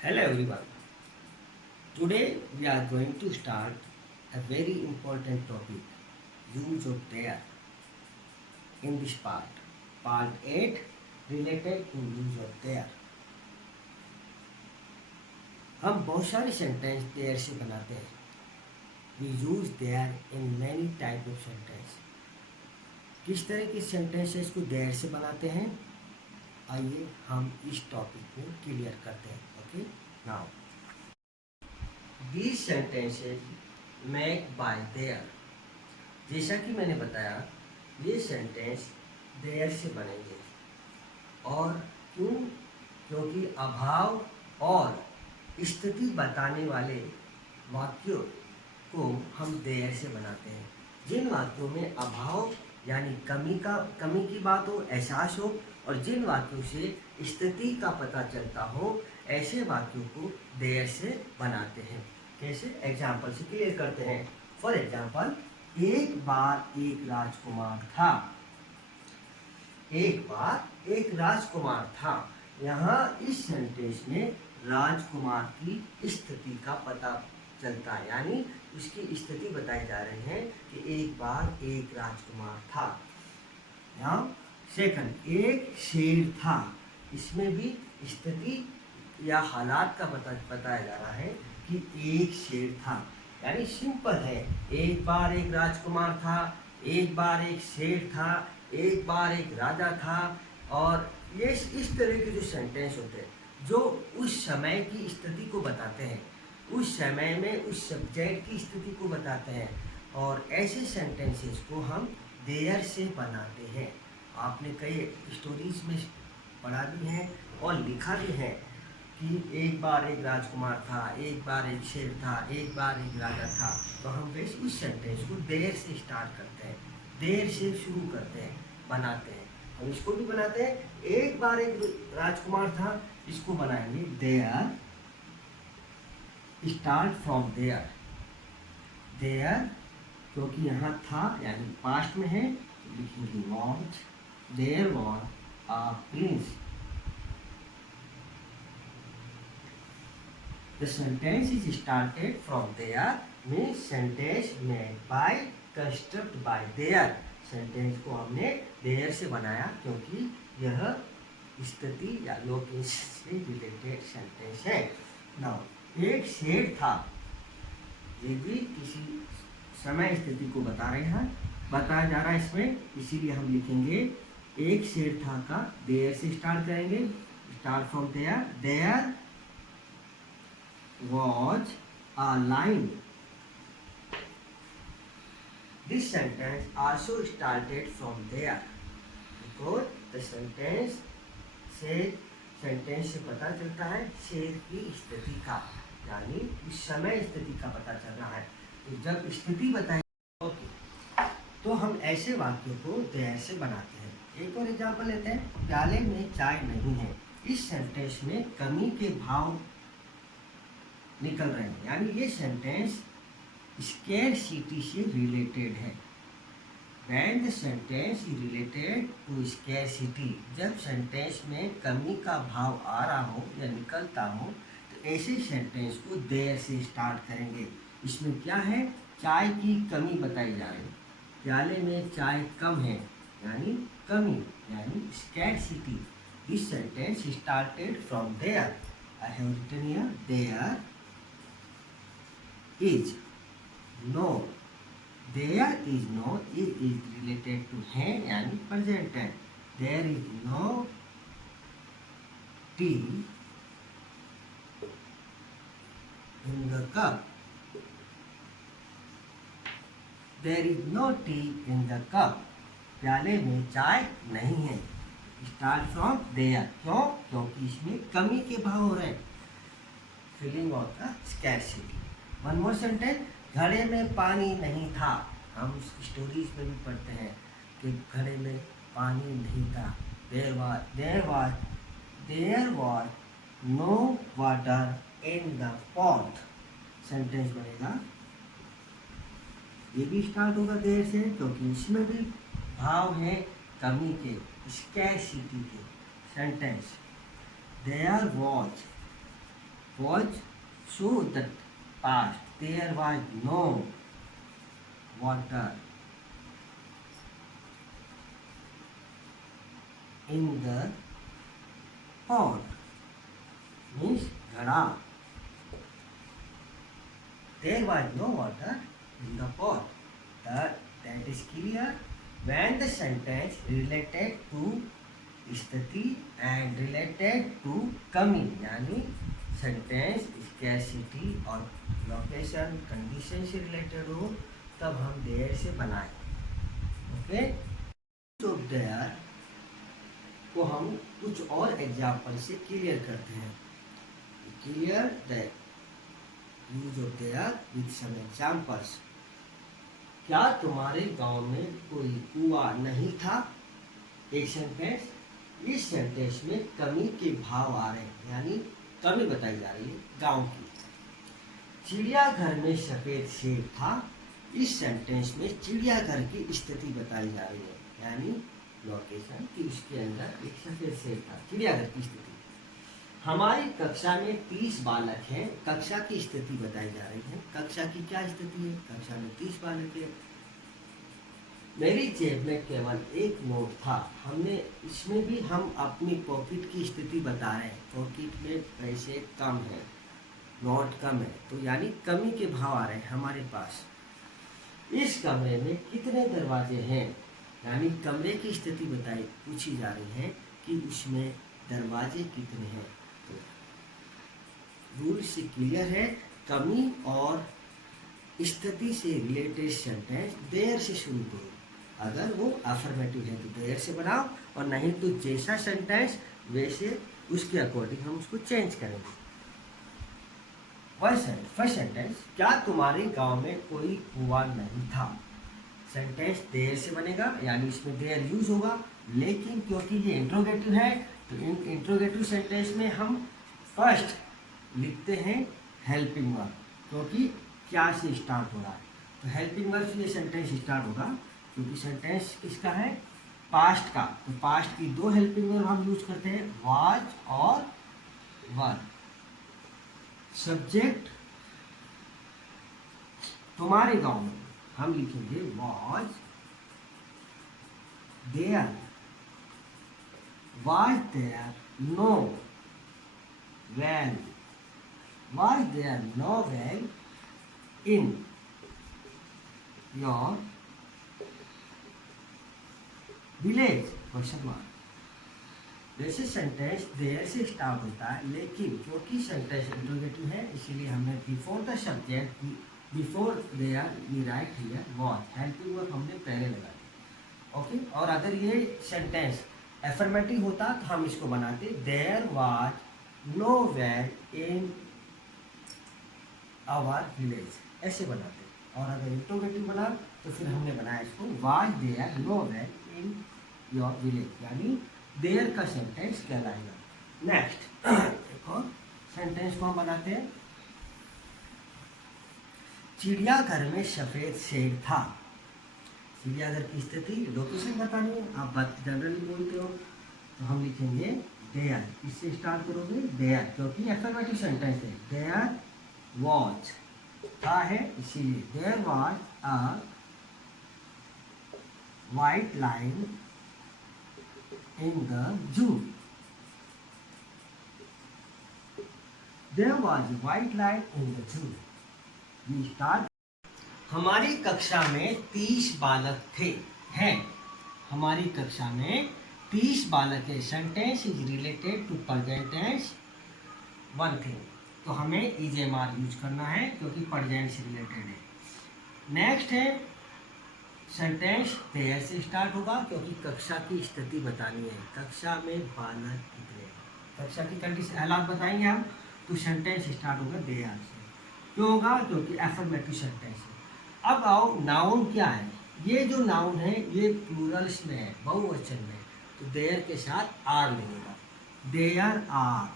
Hello everyone. Today we are going to start a very important topic, use of there in this part. Part 8 related to use of there. हम बहुत सारे sentence there से बनाते हैं. We use there in many type of sentence. किस तरह के sentences को देयर से बनाते हैं आइए हम इस टॉपिक को क्लियर करते हैं. Okay now these sentences make by there. जैसा कि मैंने बताया ये सेंटेंस देयर से बनेंगे और क्यों? क्योंकि अभाव और स्थिति बताने वाले वाक्यों को हम देयर से बनाते हैं. जिन वाक्यों में अभाव यानी कमी की बात हो, एहसास हो, और जिन वाक्यों से स्थिति का पता चलता हो ऐसे वाक्यों को देयर से बनाते हैं. कैसे? एग्जाम्पल से क्लियर करते हैं. फॉर एग्जाम्पल, एक बार एक राजकुमार था. एक बार एक राजकुमार था. यहाँ इस सेंटेंस में राजकुमार की स्थिति का पता चलता है, यानी उसकी स्थिति बताई जा रही है कि एक बार एक राजकुमार था. यहाँ सेकंड, एक शेर था. इसमें भी स्थिति या हालात का बताया जा रहा है कि एक शेर था, यानी सिंपल है. एक बार एक राजकुमार था, एक बार एक शेर था, एक बार एक राजा था. और ये इस तरह के जो सेंटेंस होते हैं जो उस समय की स्थिति को बताते हैं, उस समय में उस सब्जेक्ट की स्थिति को बताते हैं, और ऐसे सेंटेंसेस को हम देयर से बनाते हैं. आपने कई स्टोरीज में पढ़ा भी है और लिखा भी है कि एक बार एक राजकुमार था, एक बार एक शेर था, एक बार एक राजा था. तो हम वैसे उस सेंटेंस को देयर से स्टार्ट करते हैं, देयर से शुरू करते हैं, बनाते हैं. हम इसको भी बनाते हैं. एक बार एक राजकुमार था, इसको बनाएंगे there, start from there. There क्योंकि यहाँ था यानी पास्ट में है, तो लिखेंगे was. There was a prince. The sentence is started from there means sentence made by, construct by there. Sentence को हमने देयर से बनाया क्योंकि यह स्थिति या लोकेशन से रिलेटेड सेंटेंस है. नाउ एक शेर था, ये भी किसी समय स्थिति को बताया जा रहा है इसमें, इसीलिए हम लिखेंगे एक शेर था का देयर से स्टार्ट करेंगे. Start from there. There was a lion. This sentence also started from there because the sentence से पता चलता है शेर की स्थिति का, यानी इस समय स्थिति का पता चल रहा है. तो जब स्थिति बताई तो हम ऐसे वाक्यों को देयर से बनाते हैं. एक और एग्जाम्पल लेते हैं. प्याले में चाय नहीं है. इस सेंटेंस में कमी के भाव निकल रहे हैं, यानी ये सेंटेंस स्कैरसिटी से रिलेटेड है. When the sentence is related to scarcity, जब सेंटेंस में कमी का भाव आ रहा हो या निकलता हो तो ऐसे सेंटेंस को देयर से स्टार्ट करेंगे. इसमें क्या है? चाय की कमी बताई जा रही है. प्याले में चाय कम है, यानी कमी, यानी scarcity. This sentence started from there. I have written here there is no. There is no is related to है यानी present tense. There is no tea in the cup. There is no tea in the cup. प्याले में चाय नहीं है. Start from there. क्यों? क्योंकि इसमें कमी के भाव हो रहे हैं. Feeling of the scarcity. One more sentence. घड़े में पानी नहीं था. हम स्टोरीज में भी पढ़ते हैं कि घड़े में पानी नहीं था. There was no water in the pot. Sentence बनेगा, ये भी स्टार्ट होगा देयर से क्योंकि इसमें भी भाव है कमी के, स्कैरसिटी के. Sentence there was was so that past there was no water in the pot, means घड़ा. There was no water in the pot. That is clear. When the sentence related to स्थिति and related to कमी, यानी sentence scarcity और location condition से related हो तब हम there से बनाए. ओके, तो देयर को हम कुछ और एग्जाम्पल से क्लियर करते हैं. Clear the use of there with some examples. क्या तुम्हारे गांव में कोई कुआं नहीं था? एक सेंटेंस. इस सेंटेंस में कमी के भाव आ रहे हैं, यानी कमी बताई जा रही है गांव की. चिड़ियाघर में सफेद शेर था. इस सेंटेंस में चिड़ियाघर की स्थिति बताई जा रही है, यानी लोकेशन कि उसके अंदर एक सफेद शेर था, चिड़ियाघर की स्थिति. हमारी कक्षा में 30 बालक हैं. कक्षा की स्थिति बताई जा रही है. कक्षा की क्या स्थिति है? कक्षा में 30 बालक हैं. मेरी जेब में केवल एक नोट था. हमने इसमें भी हम अपनी पॉकेट की स्थिति बता रहे हैं. पॉकेट में पैसे कम है, नोट कम है, तो यानी कमी के भाव आ रहे हैं हमारे पास. इस कमरे में कितने दरवाजे हैं? यानी कमरे की स्थिति बताई पूछी जा रही है कि उसमें दरवाजे कितने हैं. तो रूल से क्लियर है. कमी और स्थिति से रिलेटेड सेंटेंस देयर से शुरू करो. अगर वो अफर्मेटिव है तो देयर से बनाओ, और नहीं तो जैसा सेंटेंस वैसे उसके अकॉर्डिंग हम उसको चेंज करेंगे. First sentence. क्या तुम्हारे गांव में कोई कुआं नहीं था? सेंटेंस देयर से बनेगा, यानी इसमें देयर यूज होगा. लेकिन क्योंकि ये इंट्रोगेटिव है तो इंट्रोगेटिव सेंटेंस में हम फर्स्ट लिखते हैं हेल्पिंग वर्ब, क्योंकि क्या से स्टार्ट हो रहा है. तो हेल्पिंग वर्ब से ये सेंटेंस स्टार्ट होगा, क्योंकि सेंटेंस किसका है? पास्ट का. तो पास्ट की 2 हेल्पिंग वर्ब हम यूज करते हैं, वाज और वर. सब्जेक्ट तुम्हारे गांव में हम लिखेंगे was there. Was there no well. Was there no well in your village? Question mark. वैसे सेंटेंस देयर से स्टार्ट होता है, लेकिन क्योंकि सेंटेंस इंट्रोगेटिव है इसीलिए हमने before the subject, before there we write here was. Helping verb हमने पहले लगा दिया. ओके. और अगर ये सेंटेंस एफर्मेटिव होता तो हम इसको बनाते there was no well in our village, ऐसे बनाते. और अगर इंट्रोगेटिव बना तो फिर हमने बनाया इसको was there no well in your village, यानी देयर का सेंटेंस कहलाएगा. नेक्स्ट एक और सेंटेंस को हम बनाते हैं. चिड़ियाघर में सफेद शेर था. चिड़ियाघर की स्थिति लोकेशन बतानी है, आप बात जनरली बोलते हो तो हम लिखेंगे देयर. इससे स्टार्ट करोगे देयर, क्योंकि एफर्मेटिव सेंटेंस है. देयर वॉच था है इसीलिए there was a white line in the zoo. There was a white line in the zoo. We start. हमारी कक्षा में 30 बालक थे हैं. हमारी कक्षा में 30 बालक है. Sentence is related to present tense one thing, तो हमें इजेमार यूज करना है क्योंकि प्रेजेंट से रिलेटेड है. नेक्स्ट है सेंटेंस देयर से स्टार्ट होगा, क्योंकि कक्षा की स्थिति बतानी है. कक्षा में बालक कितने, कक्षा की कंडीशन हालात बताएंगे हम, तो सेंटेंस स्टार्ट होगा देयर से. क्यों होगा? क्योंकि एफर्मेटिव सेंटेंस है. अब आओ नाउन क्या है. ये जो नाउन है ये प्लूरल्स में है, बहुवचन में, तो देयर के साथ आर लगेगा. There are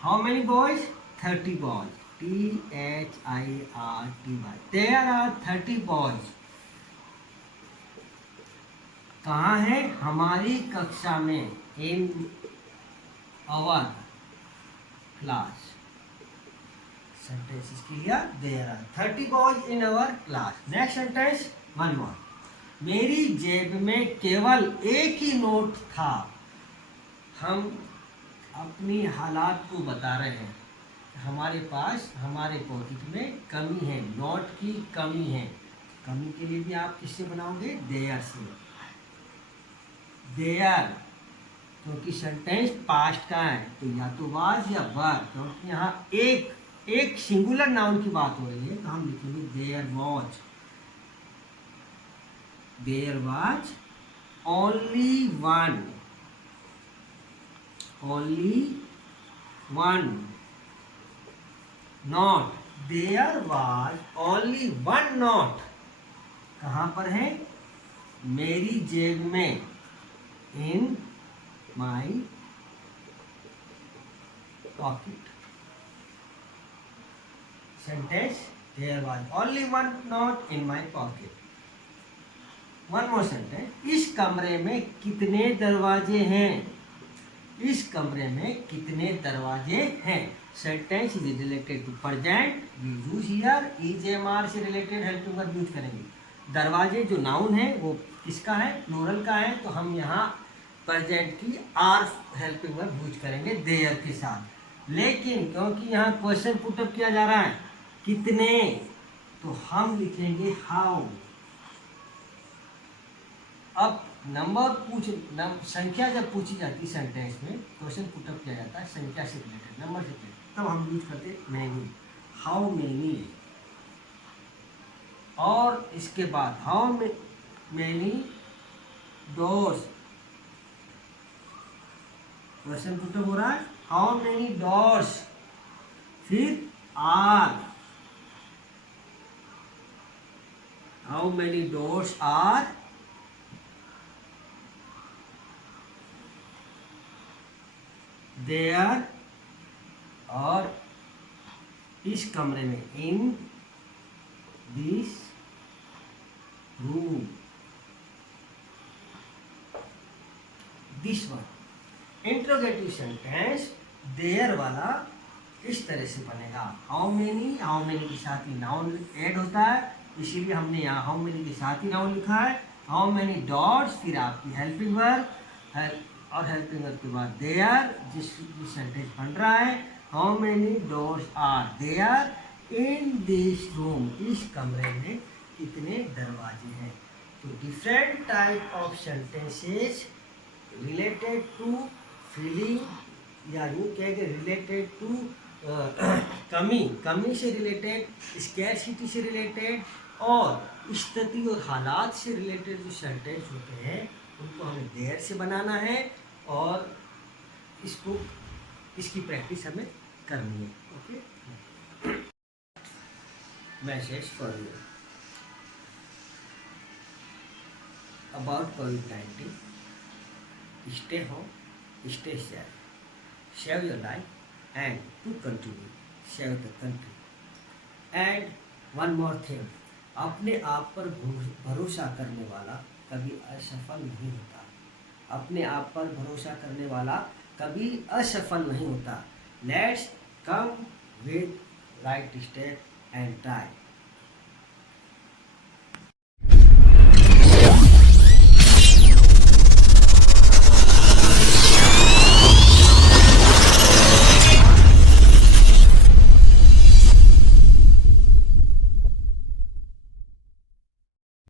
how many boys? 30 boys. THIRTY. There are 30 boys. कहाँ है? हमारी कक्षा में, in our class. Sentences clear? There are 30 boys in our class. Next sentence, one more. मेरी जेब में केवल एक ही नोट था. हम अपनी हालात को बता रहे हैं. हमारे पास हमारे पॉकेट में कमी है, नोट की कमी है. कमी के लिए भी आप किससे बनाओगे? देयर से. देयर क्योंकि सेंटेंस पास्ट का है तो या तो वाज या वर, क्योंकि यहाँ एक सिंगुलर नाउन की बात हो रही है तो हम लिखेंगे there was. There was only one note. There was only one note. कहाँ पर है? मेरी जेब में. In my pocket. Sentence there was only one note in my pocket. One more sentence. इस कमरे में कितने दरवाजे हैं? इस कमरे में कितने दरवाजे हैं? Sentence is related to present. We use here is am are से रिलेटेड हेल्पिंग वर्ब यूज करेंगे. दरवाजे जो नाउन है वो किसका है? प्लूरल का है. तो हम यहाँ प्रेजेंट की आर हेल्पिंग वर्ब यूज करेंगे देयर के साथ. लेकिन क्योंकि यहाँ क्वेश्चन पुटअप किया जा रहा है कितने, तो हम लिखेंगे हाउ. अब संख्या जब पूछी जाती है सेंटेंस में, क्वेश्चन पुटअप किया जाता है संख्या से रिलेटेड, नंबर से रिलेटेड, तब हम यूज करते हैं मैनी. How many. और इसके बाद how many doors. Question put up हो रहा है हाउ मैनी डोर्स. फिर are. How many doors are there. और इस कमरे में in this room. This one. Interrogative sentence there वाला इस तरह से बनेगा. हाउ मेनी के साथ ही नाउन ऐड होता है, इसीलिए हमने यहाँ हाउ मेनी के साथ ही नाउन लिखा है. हाउ मेनी डॉट्स, फिर आपकी हेल्पिंग वर्ब और हेल्पिंग वर्ब के बाद देयर, जिस सेंटेंस बन रहा है. How many doors are there in this room. इस कमरे में कितने दरवाजे हैं. तो different type of sentences related to feeling, या यूँ कहेंगे रिलेटेड टू कमी से रिलेटेड, स्कैरसिटी से रिलेटेड और स्थिति और हालात से रिलेटेड जो सेंटेंस होते हैं उनको हमें देयर से बनाना है और इसकी प्रैक्टिस हमें करनी है. Okay. Message for you about COVID-19. Stay home, stay safe, save your life, and to continue, save the country. And one more thing, अपने आप पर भरोसा करने वाला कभी असफल नहीं होता. अपने आप पर भरोसा करने वाला कभी असफल नहीं होता. Let's come with right step and try.